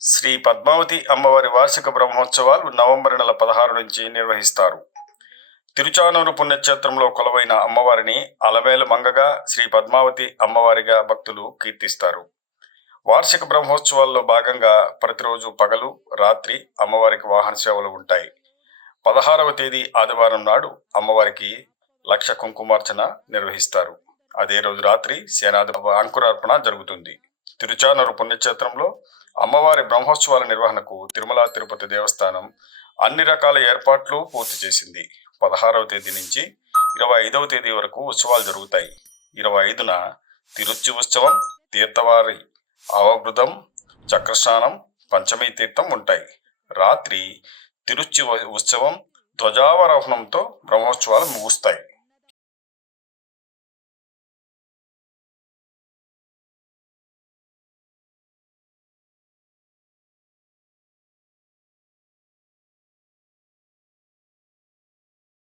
శ్రీ పద్మావతి అమ్మవారి వార్షిక బ్రహ్మోత్సవాలు నవంబర్ నెల 16 నుంచి నిర్వహిస్తారు. తిరుచానూరు పుణ్యక్షేత్రంలో కొలువైన అమ్మవారిని అలమేలు మంగగా, శ్రీ పద్మావతి అమ్మవారిగా భక్తులు కీర్తిస్తారు. వార్షిక బ్రహ్మోత్సవాల్లో భాగంగా ప్రతిరోజు పగలు, రాత్రి అమ్మవారికి వాహన సేవలు ఉంటాయి. 16వ తేదీ ఆదివారం నాడు అమ్మవారికి లక్ష కుంకుమార్చన నిర్వహిస్తారు. అదే రోజు రాత్రి సేనాది అంకురార్పణ జరుగుతుంది. తిరుచానూరు పుణ్యక్షేత్రంలో అమ్మవారి బ్రహ్మోత్సవాల నిర్వహణకు తిరుమల తిరుపతి దేవస్థానం అన్ని రకాల ఏర్పాట్లు పూర్తి చేసింది. 16వ తేదీ నుంచి 25వ తేదీ వరకు ఉత్సవాలు జరుగుతాయి. 25న తిరుచి ఉత్సవం, తీర్థవారి అవబృతం, చక్రస్నానం, పంచమీ తీర్థం ఉంటాయి. రాత్రి తిరుచి ఉత్సవం, ధ్వజావరోహణంతో బ్రహ్మోత్సవాలు ముగుస్తాయి.